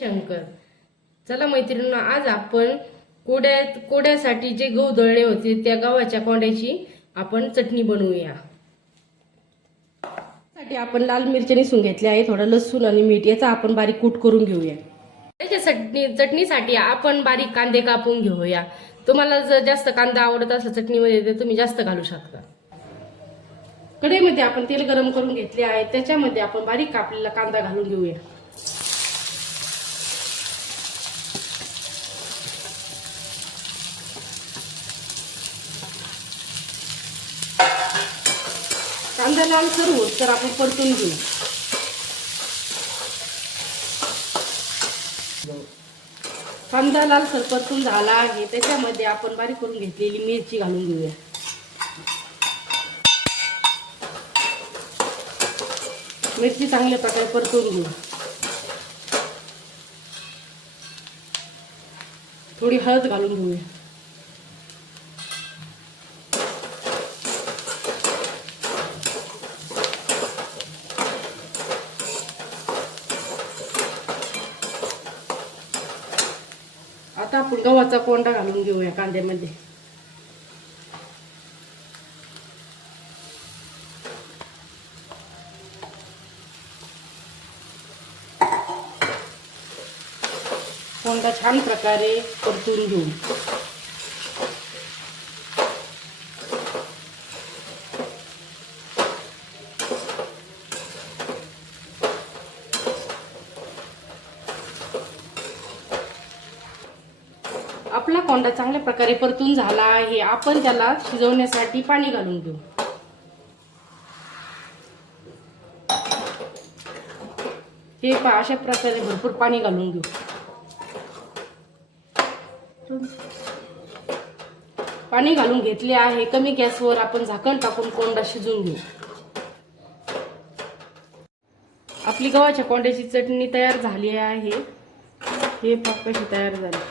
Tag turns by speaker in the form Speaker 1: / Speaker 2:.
Speaker 1: शंकर. चला मैत्रिणींनो आज आपण कोड्या कोड्यासाठी जे गहू दळले होते त्या गव्हाच्या कोंड्याची आपण चटणी बनवूया. साठी आपण लाल मिरच्या निसून घेतल्या आहे थोडं लसूण आणि मीठ याचा आपण बारीक कूट करून घेऊया. त्याच्या चटणी चटणीसाठी आपण बारीक कांदे कापून घेऊया. तुम्हाला जर जास्त कांदा आवडत असला चटणीमध्ये तर तुम्ही जास्त घालू शकता. कढईमध्ये आपण तेल गरम करून घेतले आहे त्याच्यामध्ये आपण बारीक कापलेला कांदा घालून घेऊया. कांदा लालसर होत तर आपण परतून घेऊ. कांदा लालसर परतून झाला आहे. त्याच्यामध्ये आपण बारीक करून घेतलेली मिरची घालून घेऊया. मिरची चांगल्या प्रकारे परतून घेऊ. थोडी हळद घालून घेऊया. आता आपण गव्हाचा कोंडा घालून घेऊया कांद्यामध्ये. कोंडा छान प्रकारे परतून घेऊ. आपला कोंडा चांगल्या प्रकारे परतून झाला आहे. आपण त्याला शिजवण्यासाठी पाणी घालून घेऊ. हे पा अशा प्रकारे भरपूर पाणी घालून घेऊ. पाणी घालून घेतले आहे. कमी गॅसवर आपण झाकण टाकून कोंडा शिजवून घेऊ. आपली गव्हाच्या कोंड्याची चटणी तयार झाली आहे. हे पाक कशी तयार झाली.